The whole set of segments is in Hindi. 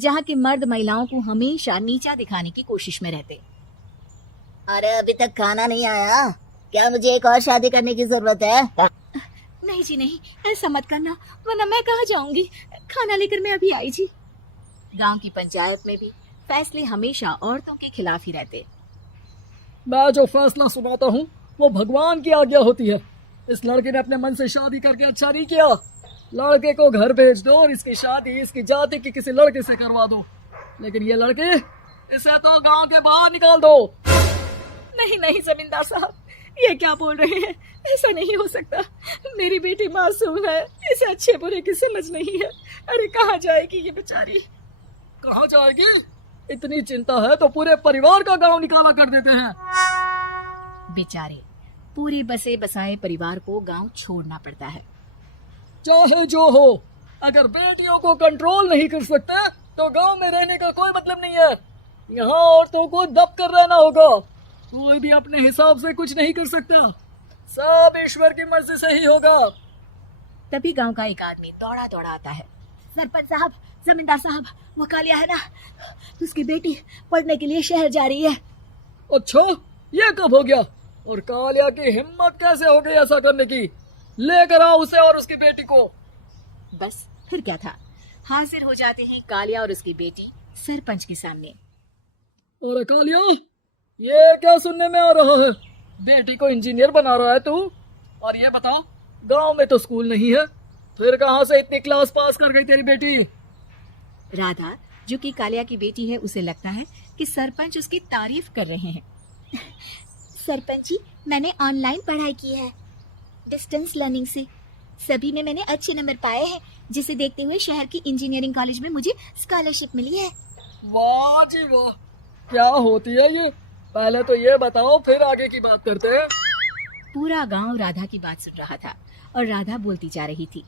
जहाँ के मर्द महिलाओं को हमेशा नीचा दिखाने की कोशिश में रहते। अरे अभी तक खाना नहीं आया, क्या मुझे एक और शादी करने की जरूरत है? नहीं जी नहीं, ऐसा मत करना, वरना मैं कहाँ जाऊंगी। खाना लेकर मैं अभी आई जी। गांव की पंचायत में भी फैसले हमेशा औरतों के खिलाफ ही रहते। मैं जो फैसला सुनाता हूँ वो भगवान की आज्ञा होती है। इस लड़के ने अपने मन से शादी करके अच्छा नहीं किया। लड़के को घर भेज दो और इसकी शादी इसकी जाति के किसी लड़के से करवा दो, लेकिन ये लड़के, इसे तो गांव के बाहर निकाल दो। नहीं नहीं जमींदार साहब, ये क्या बोल रहे हैं? ऐसा नहीं हो सकता। मेरी बेटी मासूम है, इसे अच्छे बुरे की समझ नहीं है। अरे कहाँ जाएगी ये बेचारी? कहाँ जाएगी? इतनी चिंता है तो पूरे परिवार का गांव निकाला कर देते हैं। बेचारे पूरे बसे बसाए परिवार को गांव छोड़ना पड़ता है। चाहे जो हो, अगर बेटियों को कंट्रोल नहीं कर सकते तो गांव में रहने का कोई मतलब नहीं है। यहाँ औरतों को दब कर रहना होगा। कोई भी अपने हिसाब से कुछ नहीं कर सकता, सब ईश्वर की मर्जी से ही होगा। तभी गांव का एक आदमी दौड़ा दौड़ा आता है। सरपंच साहब, जमींदार साहब, वो कालिया है ना, उसकी बेटी पढ़ने के लिए शहर जा रही है। अच्छा, ये कब हो गया? और कालिया की हिम्मत कैसे हो गई ऐसा करने की? लेकर आओ उसे और उसकी बेटी को। बस फिर क्या था, हाजिर हो जाते हैं कालिया और उसकी बेटी सरपंच के सामने। अरे कालिया, ये क्या सुनने में आ रहा है? बेटी को इंजीनियर बना रहा है तू? और ये बताओ, गांव में तो स्कूल नहीं है, फिर कहां से इतनी क्लास पास कर गई तेरी बेटी? राधा, जो कि कालिया की बेटी है, उसे लगता है कि सरपंच उसकी तारीफ कर रहे हैं। सरपंच जी, मैंने ऑनलाइन पढ़ाई की है, डिस्टेंस लर्निंग से। सभी में मैंने अच्छे नंबर पाए हैं, जिसे देखते हुए शहर की इंजीनियरिंग कॉलेज में मुझे स्कॉलरशिप मिली है। वाह जी वाह, क्या होती है ये? पहले तो ये बताओ, फिर आगे की बात करते हैं। पूरा गांव राधा की बात सुन रहा था और राधा बोलती जा रही थी।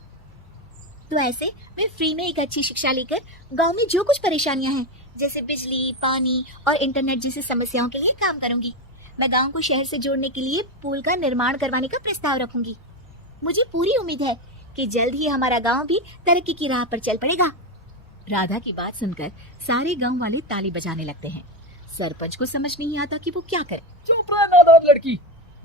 तो ऐसे मैं फ्री में एक अच्छी शिक्षा लेकर गांव में जो कुछ परेशानियां हैं, जैसे बिजली, पानी और इंटरनेट जैसी समस्याओं के लिए काम करूंगी। मैं गांव को शहर से जोड़ने के लिए पुल का निर्माण करवाने का प्रस्ताव रखूंगी। मुझे पूरी उम्मीद है कि जल्द ही हमारा गांव भी तरक्की की राह पर चल पड़ेगा। राधा की बात सुनकर सारे गांव वाले ताली बजाने लगते हैं। सरपंच को समझ नहीं आता कि वो क्या करे। चुप रह नादान लड़की,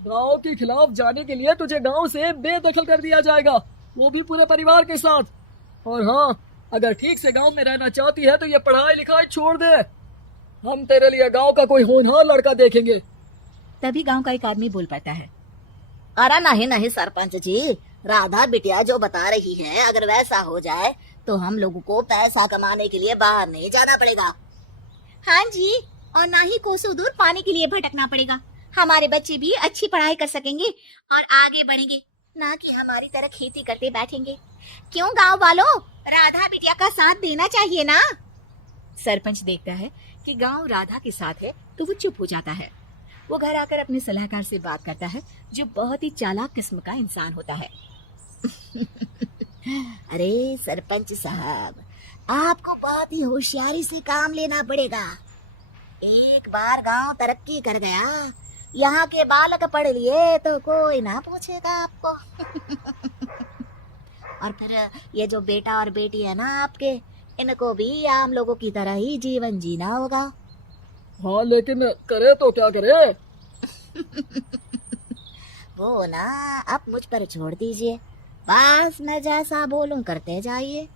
गांव के खिलाफ जाने के लिए तुझे गांव से बेदखल कर दिया जाएगा, वो भी पूरे परिवार के साथ। और हाँ, अगर ठीक से गांव में रहना चाहती है तो ये पढ़ाई लिखाई छोड़ दे। हम तेरे लिए गांव का कोई होनहार लड़का देखेंगे। तभी गांव का एक आदमी बोल पड़ता है। अरे नहीं नहीं सरपंच जी, राधा बिटिया जो बता रही है, अगर वैसा हो जाए तो हम लोगों को पैसा कमाने के लिए बाहर नहीं जाना पड़ेगा। हाँ जी, और ना ही कोसों दूर पानी के लिए भटकना पड़ेगा। हमारे बच्चे भी अच्छी पढ़ाई कर सकेंगे और आगे बढ़ेंगे, ना कि हमारी तरह खेती करते बैठेंगे। क्यों गांव वालों, राधा बिटिया का साथ देना चाहिए ना। सरपंच देखता है कि गांव राधा के साथ है तो वो चुप हो जाता है। वो घर आकर अपने सलाहकार से बात करता है, जो बहुत ही चालाक किस्म का इंसान होता है। अरे सरपंच साहब, आपको बहुत ही होशियारी से काम लेना पड़ेगा। एक बार गांव तरक्की कर गया, यहाँ के बालक पढ़ लिए तो कोई ना पूछेगा आपको। और फिर ये जो बेटा और बेटी है ना आपके, इनको भी आम लोगों की तरह ही जीवन जीना होगा। हाँ, लेकिन करे तो क्या करे? वो ना आप मुझ पर छोड़ दीजिए, बस मैं जैसा बोलूं करते जाइए।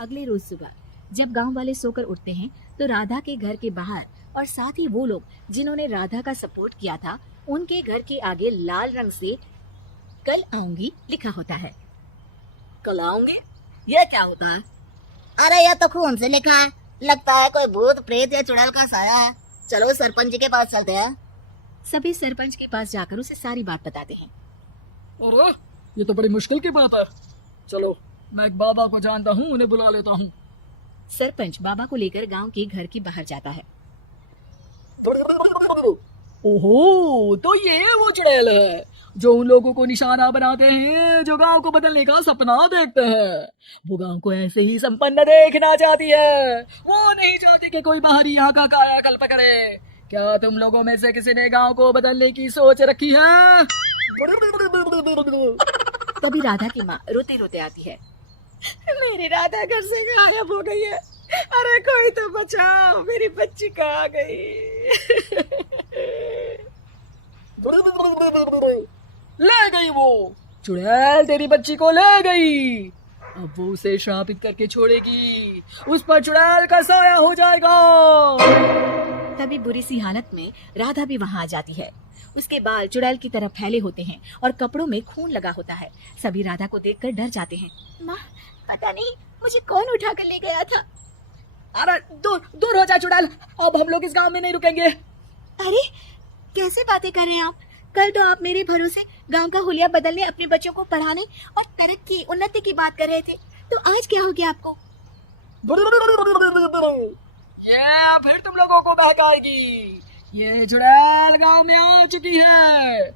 अगले रोज सुबह जब गांव वाले सोकर उठते हैं तो राधा के घर के बाहर और साथ ही वो लोग जिन्होंने राधा का सपोर्ट किया था, उनके घर के आगे लाल रंग से कल आऊंगी लिखा होता है। कल आऊंगी? ये क्या होता है? अरे यह तो खून से लिखा है, लगता है कोई भूत प्रेत या चुड़ैल का साया है। चलो सरपंच जी के पास चलते हैं। सभी सरपंच के पास जाकर उसे सारी बात बताते हैं। अरे ये तो बड़ी मुश्किल की बात है। चलो, मैं एक बाबा को जानता हूँ, उन्हें बुला लेता हूँ। सरपंच बाबा को लेकर गांव के घर के बाहर जाता है। ओहो, तो ये वो चुड़ैल है जो उन लोगों को निशाना बनाते हैं जो गांव को बदलने का सपना देखते हैं। वो गांव को ऐसे ही संपन्न देखना चाहती है, वो नहीं चाहती कि कोई बाहरी यहाँ का कायाकल्प करे। क्या तुम लोगों में से किसी ने गांव को बदलने की सोच रखी है? तभी राधा की माँ रोते रोते आती है। मेरी राधा घर से गायब हो गई है, अरे कोई तो बचाओ, मेरी बच्ची कहाँ गई? ले गई वो चुड़ैल, तेरी बच्ची को ले गई। अब वो उसे श्रापित करके छोड़ेगी, उस पर चुड़ैल का साया हो जाएगा। तभी बुरी सी हालत में राधा भी वहां आ जाती है। उसके बाल चुड़ैल की तरह फैले होते हैं और कपड़ों में खून लगा होता है। सभी राधा को देखकर डर जाते हैं। माँ, पता नहीं मुझे कौन उठा कर ले गया था। अरे दूर दूर हो जा चुड़ैल, अब हम लोग इस गांव में नहीं रुकेंगे। अरे कैसे बातें कर रहे हैं आप? कल तो आप मेरे भरोसे गांव का हुलिया बदलने, अपने बच्चों को पढ़ाने और तरक्की उन्नति की बात कर रहे थे, तो आज क्या हो गया आपको? ये फिर तुम लोगों को बहकाएगी। ये चुड़ैल गांव में आ चुकी है,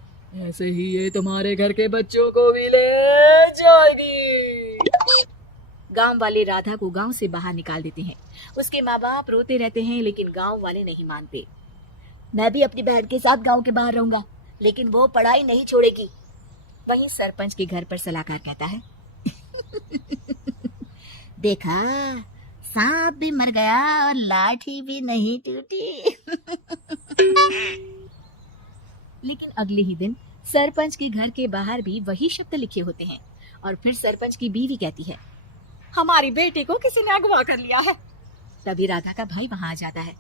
ऐसे ही ये तुम्हारे घर के बच्चों को भी ले जाएगी। गांव वाले राधा को गांव से बाहर निकाल देते हैं। उसके माँ बाप रोते रहते हैं, लेकिन गांव वाले नहीं मानते। मैं भी अपनी बहन के साथ गांव के बाहर रहूंगा, लेकिन वो पढ़ाई नहीं छोड़ेगी। वहीं सरपंच के घर पर सलाहकार कहता है, देखा, सांप भी मर गया और लाठी भी नहीं टूटी। लेकिन अगले ही दिन सरपंच के घर के बाहर भी वही शब्द लिखे होते हैं। और फिर सरपंच की बीवी कहती है, हमारी बेटी को किसी ने अगवा कर लिया है। तभी राधा का भाई वहां आ जाता है।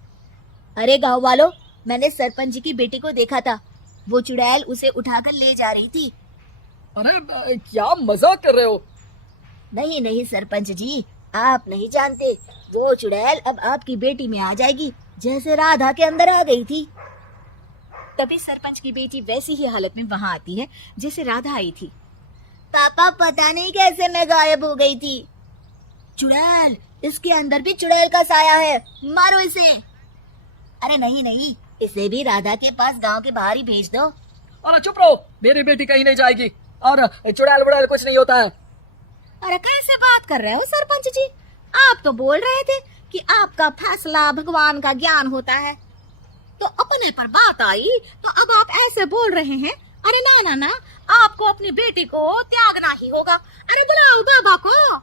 अरे गांव वालों, मैंने सरपंच जी की बेटी को देखा था, वो चुड़ैल उसे उठाकर ले जा रही थी। अरे क्या मजाक कर रहे हो? नहीं नहीं सरपंच जी, आप नहीं जानते, वो चुड़ैल अब आपकी बेटी में आ जाएगी, जैसे राधा के अंदर आ गई थी। तभी सरपंच की बेटी वैसी ही हालत में वहां आती है जैसे राधा आई थी। पापा, पता नहीं कैसे मैं गायब हो गई थी। चुड़ैल, इसके अंदर भी चुड़ैल का साया है, मारो इसे। अरे नहीं नहीं, इसे भी राधा के पास गांव के बाहर ही भेज दो। अरे चुप रहो, मेरी बेटी कहीं नहीं जाएगी और चुड़ैल वुड़ैल कुछ नहीं होता है। अरे कैसे बात कर रहे हो सरपंच जी? आप तो बोल रहे थे कि आपका फैसला भगवान का ज्ञान होता है, तो अपने पर बात आई तो अब आप ऐसे बोल रहे हैं। अरे ना ना ना, आपको अपनी बेटी को त्यागना ही होगा। अरे बुलाओ बाबा को।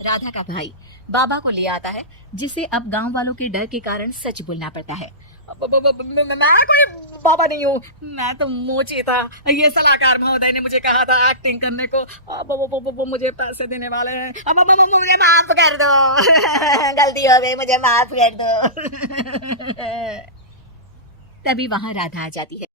राधा का भाई बाबा को ले आता है, जिसे अब गांव वालों के डर के कारण सच बोलना पड़ता है। मैं कोई बाबा नहीं हूँ, मैं तो मोची था। ये सलाहकार महोदय ने मुझे कहा था एक्टिंग करने को, वो मुझे पैसे देने वाले हैं। अब मुझे माफ कर दो। गलती हो गई, मुझे माफ कर दो। तभी वहां राधा आ जाती है।